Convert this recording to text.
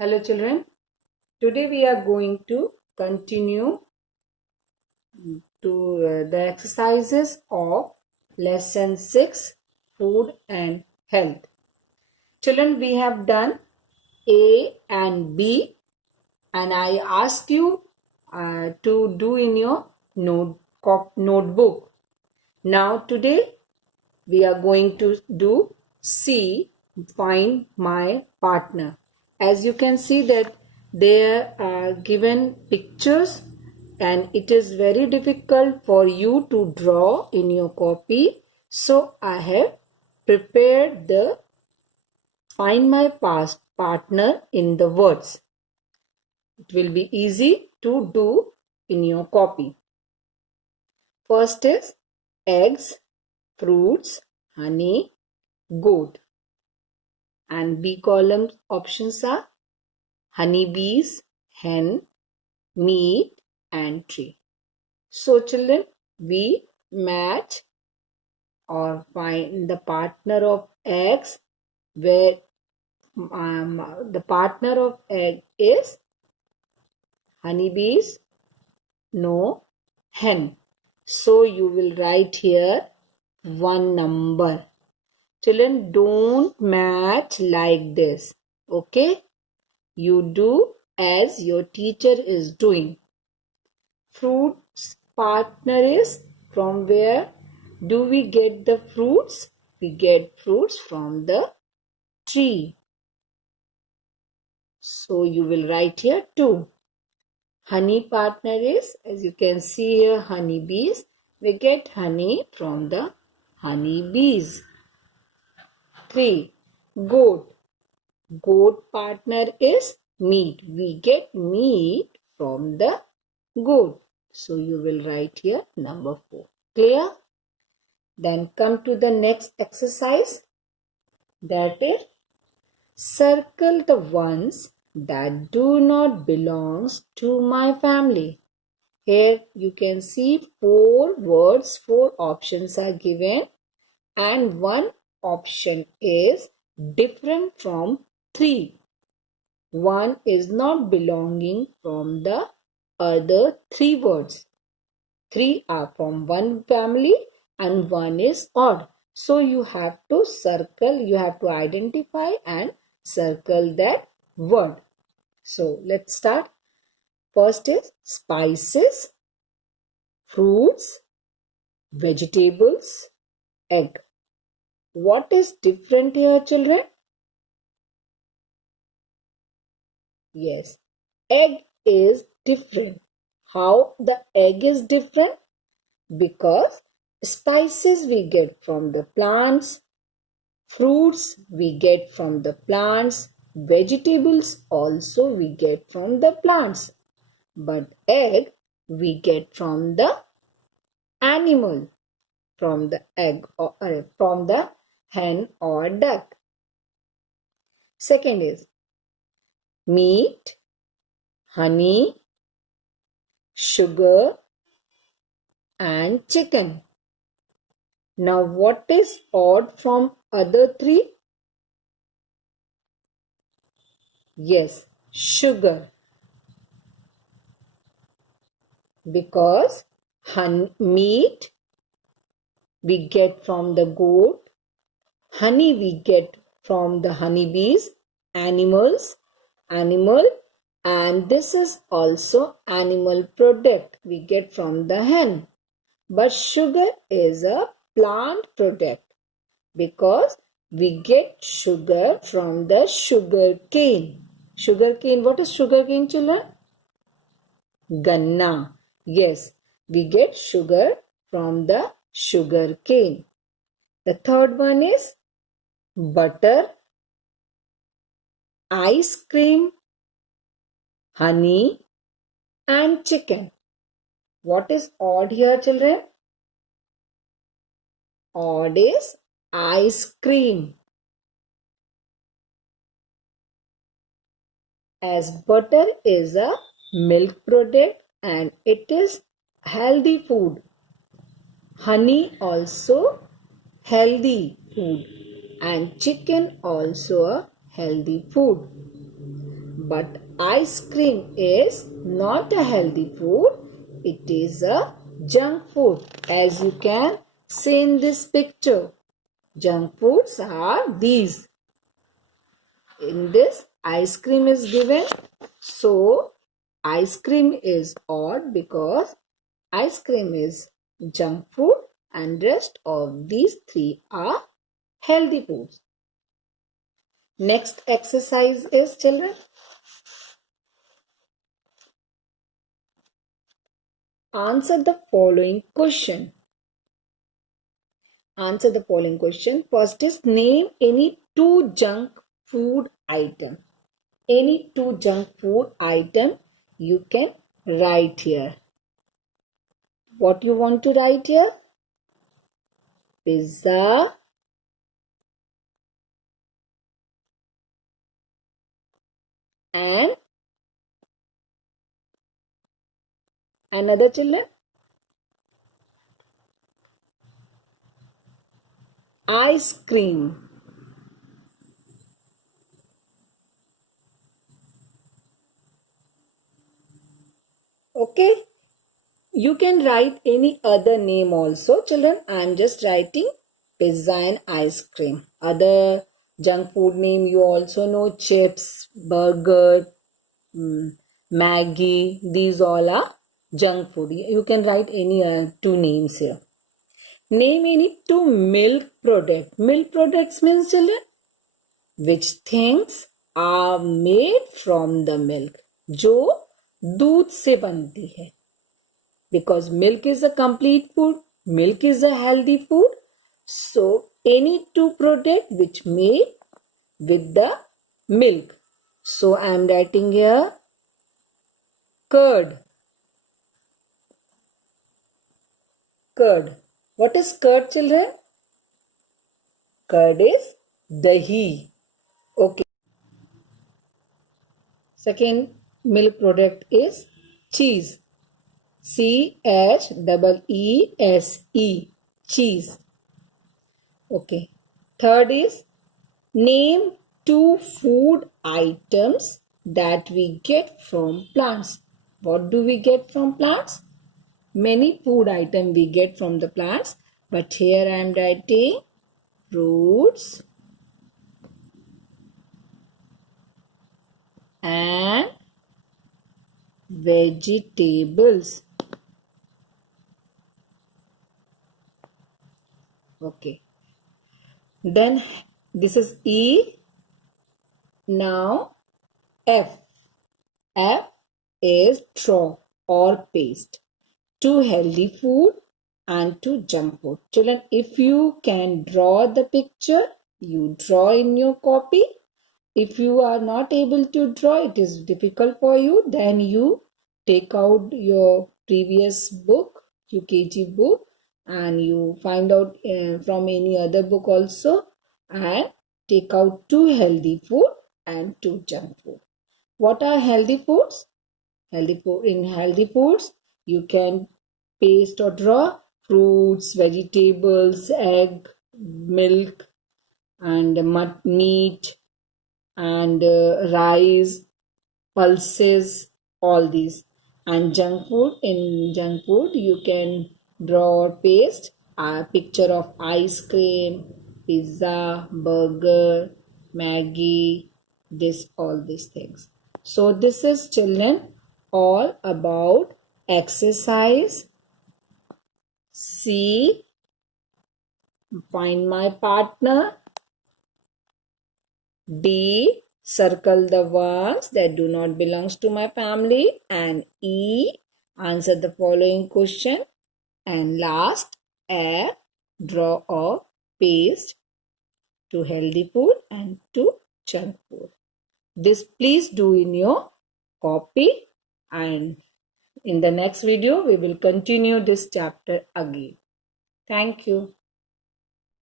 Hello children, today we are going to continue to the exercises of lesson 6 food and health. Children, we have done A and B and I ask you to do in your notebook. Now today we are going to do C, find my partner. As you can see that there are given pictures and it is very difficult for you to draw in your copy. So I have prepared the find my past partner in the words. It will be easy to do in your copy. First is eggs, fruits, honey, goat. And B column options are honeybees, hen, meat and tree. So children, we match or find the partner of eggs where the partner of egg is honeybees, no hen. So you will write here one number. Children, don't match like this. Okay? You do as your teacher is doing. Fruits partner is from where do we get the fruits? We get fruits from the tree. So you will write here 2. Honey partner is, as you can see here, honeybees. We get honey from the honeybees. 3. Goat. Goat partner is meat. We get meat from the goat. So you will write here number 4. Clear? Then come to the next exercise. That is circle the ones that do not belong to my family. Here you can see 4 words, 4 options are given and one option is different from 3. One is not belonging from the other 3 words. 3 are from one family and one is odd. So you have to circle, you have to identify and circle that word. So let's start. First is spices, fruits, vegetables, egg. What is different here, children? Yes, egg is different. How the egg is different? Because spices we get from the plants, fruits we get from the plants, vegetables also we get from the plants. But egg we get from the animal, from the egg or from the hen or duck. Second is meat, honey, sugar and chicken. Now what is odd from other 3? Yes, sugar. Because meat we get from the goat, honey we get from the honeybees, animal, and this is also animal product we get from the hen. But sugar is a plant product because we get sugar from the sugar cane. Sugar cane, what is sugar cane, children? Ganna. Yes, we get sugar from the sugar cane. The third one is butter, ice cream, honey and chicken. What is odd here, children? Odd is ice cream. As butter is a milk product and it is healthy food. Honey also healthy food and chicken also a healthy food. But ice cream is not a healthy food. It is a junk food, as you can see in this picture. Junk foods are these. In this, ice cream is given. So, ice cream is odd because ice cream is junk food and rest of these three are healthy foods. Next exercise is, children, answer the following question. Answer the following question. First is, name any two junk food item. Any two junk food item you can write here. What you want to write here? Pizza and another, children? Ice cream. Okay. You can write any other name also, children. I am just writing pizza and ice cream. Other junk food name you also know: chips, burger, Maggie. These all are junk food. You can write any two names here. Name any two milk product. Milk products means, children, which things are made from the milk, जो दूध से बनती है. Because milk is a complete food, milk is a healthy food. So any two product which made with the milk. So I am writing here curd. Curd. What is curd, children? Curd is dahi. Okay. Second milk product is cheese. CHEESE. Cheese. Okay. Third is, name two food items that we get from plants. What do we get from plants? Many food items we get from the plants, but here I am writing fruits and vegetables. Okay. Then this is E. Now F. F is straw or paste. Two healthy food and two junk food. Children, if you can draw the picture, you draw in your copy. If you are not able to draw, it is difficult for you, then you take out your previous book, UKG book, and you find out from any other book also, and take out two healthy food and two junk food. What are healthy foods? In healthy foods, you can paste or draw fruits, vegetables, egg, milk, and meat, and rice, pulses, all these. And junk food, in junk food you can draw or paste a picture of ice cream, pizza, burger, Maggie, all these things. So this is, children, all about exercise C. Find my partner. D. Circle the ones that do not belong to my family. And E. Answer the following question. And last, F. Draw or paste to healthy food and to junk food. This please do in your copy, and in the next video we will continue this chapter again. Thank you.